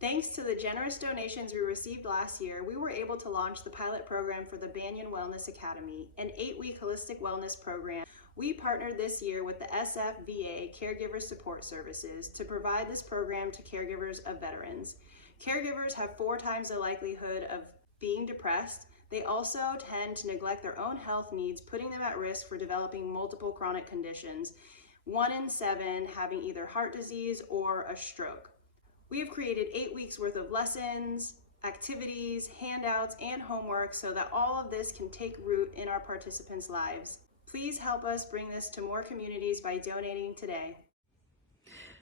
Thanks to the generous donations we received last year, we were able to launch the pilot program for the Banyan Wellness Academy, an 8-week holistic wellness program. We partnered this year with the SF VA Caretakers Services to provide this program to caregivers of veterans. Caregivers have 4 times the likelihood of being depressed. They also tend to neglect their own health needs, putting them at risk for developing multiple chronic conditions, 1 in 7 having either heart disease or a stroke. We have created 8 weeks worth of lessons, activities, handouts, and homework so that all of this can take root in our participants' lives. Please help us bring this to more communities by donating today.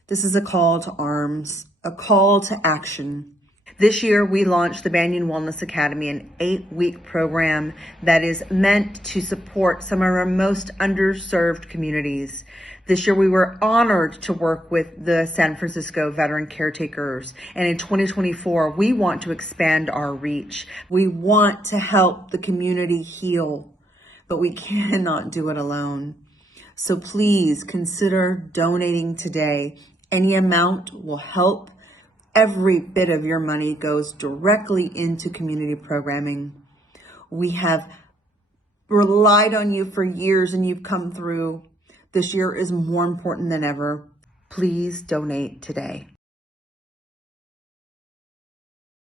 This is a call to arms, a call to action. This year, we launched the Banyan Wellness Academy, an 8-week program that is meant to support some of our most underserved communities. This year, we were honored to work with the San Francisco Veteran Caretakers. And in 2024, we want to expand our reach. We want to help the community heal, but we cannot do it alone. So please consider donating today. Any amount will help. Every bit of your money goes directly into community programming. We have relied on you for years and you've come through. This year is more important than ever. Please donate today.